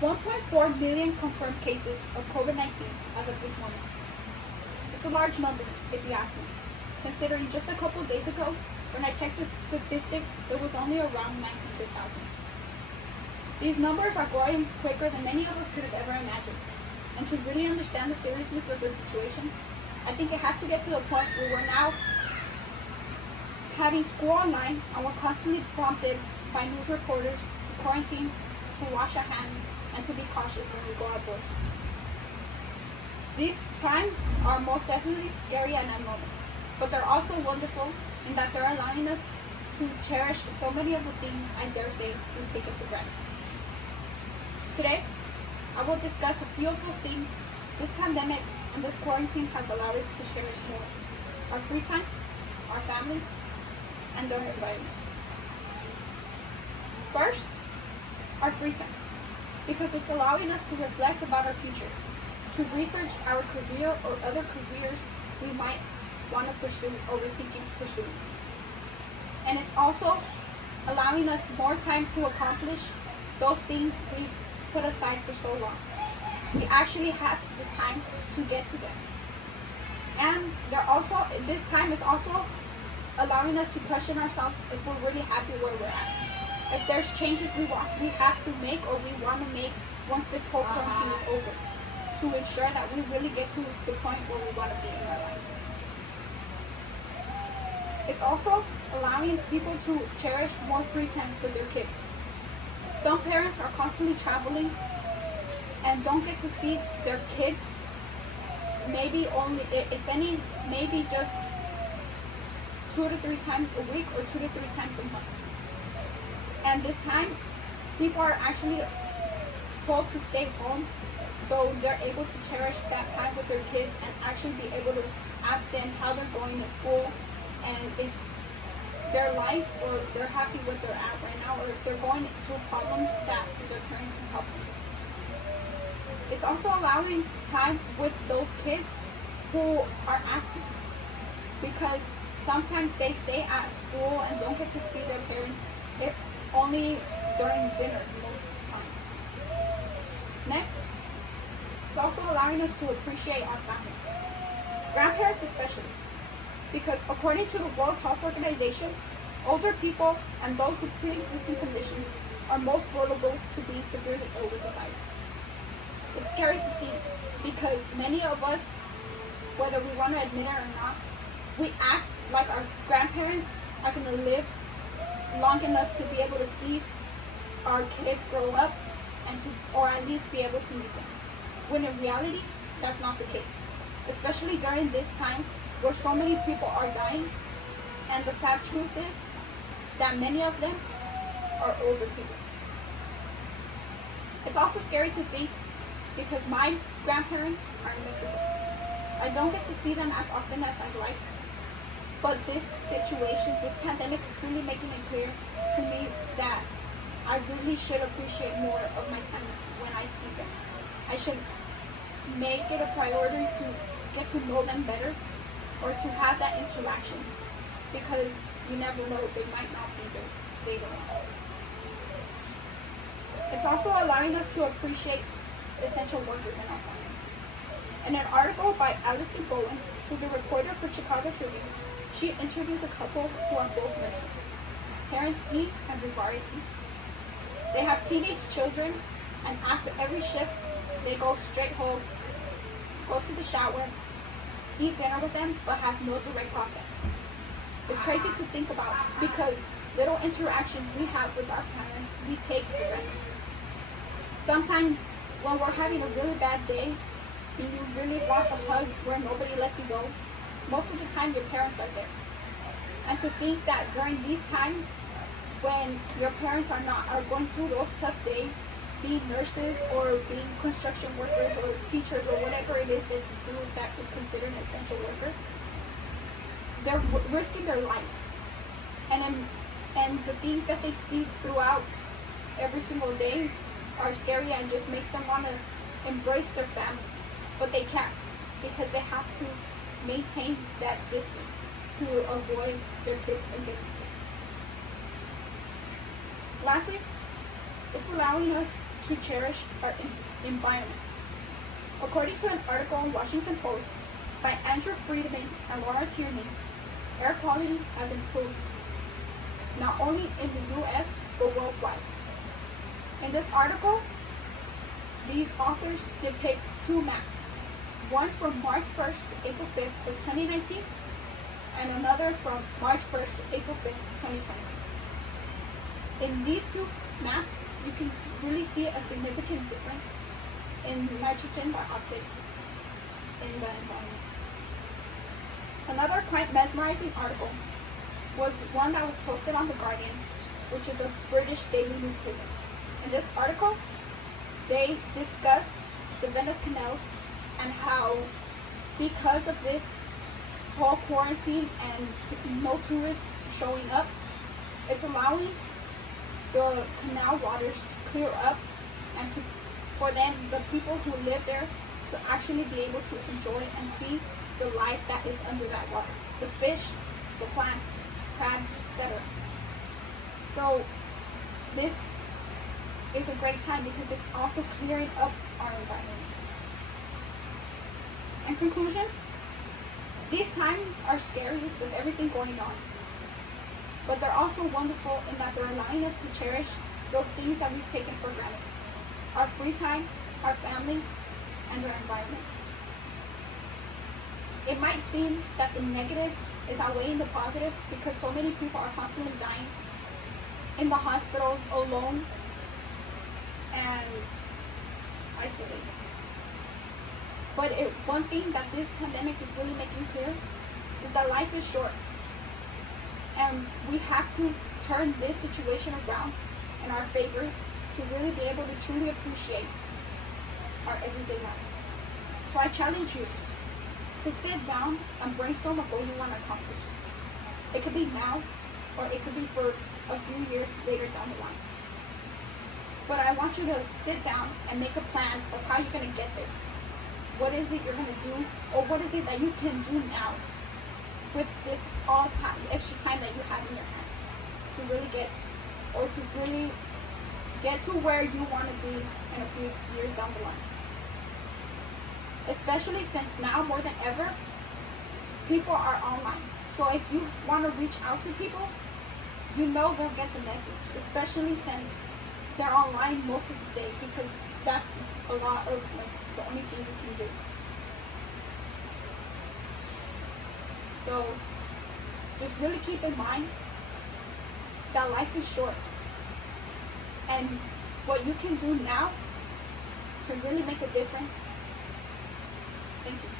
1.4 million confirmed cases of COVID-19 as of this moment. It's a large number, if you ask me, considering just a couple days ago, when I checked the statistics, it was only around 900,000. These numbers are growing quicker than many of us could have ever imagined. And to really understand the seriousness of the situation, I think it had to get to the point where we're now having school online and we're constantly prompted by news reporters to quarantine, to wash our hands, and to be cautious when we go outdoors. These times are most definitely scary and unknown, but they're also wonderful in that they're allowing us to cherish so many of the things I dare say we've taken for granted. Today, I will discuss a few of those things this pandemic and this quarantine has allowed us to cherish more. Our free time, our family, and our environment. First, our free time, because it's allowing us to reflect about our future, to research our career or other careers we might want to pursue or we're thinking of pursuing. And it's also allowing us more time to accomplish those things we put aside for so long. We actually have the time to get to them. And this time is also allowing us to question ourselves if we're really happy where we're at. If there's changes we have to make or we want to make once this whole quarantine is over, to ensure that we really get to the point where we want to be in our lives. It's also allowing people to cherish more free time with their kids. Some parents are constantly traveling and don't get to see their kids maybe only, if any, maybe just 2 to 3 times a week or 2 to 3 times a month. And this time, people are actually told to stay home so they're able to cherish that time with their kids and actually be able to ask them how they're going at school and if their life or they're happy where they're at right now or if they're going through problems that their parents can help them. It's also allowing time with those kids who are athletes because sometimes they stay at school and don't get to see their parents if only during dinner most of the time. Next, it's also allowing us to appreciate our family. Grandparents especially, because according to the World Health Organization, older people and those with pre-existing conditions are most vulnerable to being severely ill with the virus. It's scary to think because many of us, whether we want to admit it or not, we act like our grandparents are going to live long enough to be able to see our kids grow up and or at least be able to meet them. When in reality, that's not the case. Especially during this time where so many people are dying, and the sad truth is that many of them are older people. It's also scary to think because my grandparents are in Mexico. I don't get to see them as often as I'd like, but this situation, this pandemic is really making it clear to me that I really should appreciate more of my time when I see them. I should make it a priority to get to know them better or to have that interaction because you never know, they might not be there later on. It's also allowing us to appreciate essential workers in our family. In an article by Allison Bowen, who's a reporter for Chicago Tribune, she interviews a couple who are both nurses, Terrence E. and Rivari C. They have teenage children, and after every shift, they go straight home, go to the shower, eat dinner with them, but have no direct contact. It's crazy to think about because little interactions we have with our parents, we take for granted. Sometimes when we're having a really bad day and you really want a hug where nobody lets you go, most of the time your parents are there. And to think that during these times when your parents are going through those tough days, being nurses or being construction workers or teachers or whatever it is that you do that is considered an essential worker, they're risking their lives. And the things that they see throughout every single day are scary and just makes them want to embrace their family. But they can't because they have to maintain that distance to avoid their kids from getting sick. Lastly, it's allowing us to cherish our environment. According to an article in Washington Post by Andrew Friedman and Laura Tierney, air quality has improved, not only in the US, but worldwide. In this article, these authors depict two maps, one from March 1st to April 5th of 2019, and another from March 1st to April 5th, 2020. In these two maps, you can really see a significant difference in nitrogen dioxide in the environment. Another quite mesmerizing article was one that was posted on The Guardian, which is a British daily newspaper. In this article, they discuss the Venice canals and how, because of this whole quarantine and no tourists showing up, it's allowing the canal waters to clear up and for them, the people who live there, to actually be able to enjoy and see the life that is under that water. The fish, the plants, crabs, etc. So this is a great time because it's also clearing up our environment. In conclusion, these times are scary with everything going on, but they're also wonderful in that they're allowing us to cherish those things that we've taken for granted. Our free time, our family, and our environment. It might seem that the negative is outweighing the positive because so many people are constantly dying in the hospitals alone and isolated. But one thing that this pandemic is really making clear is that life is short. And we have to turn this situation around in our favor to really be able to truly appreciate our everyday life. So I challenge you to sit down and brainstorm a goal you want to accomplish. It could be now, or it could be for a few years later down the line. But I want you to sit down and make a plan of how you're going to get there. What is it you're going to do, or what is it that you can do now with this extra time that you have in your hands to really get to where you want to be in a few years down the line. Especially since now more than ever, people are online. So if you want to reach out to people, you know they'll get the message, especially since they're online most of the day, because that's a lot of the only thing you can do. So just really keep in mind that life is short, and what you can do now can really make a difference. Thank you.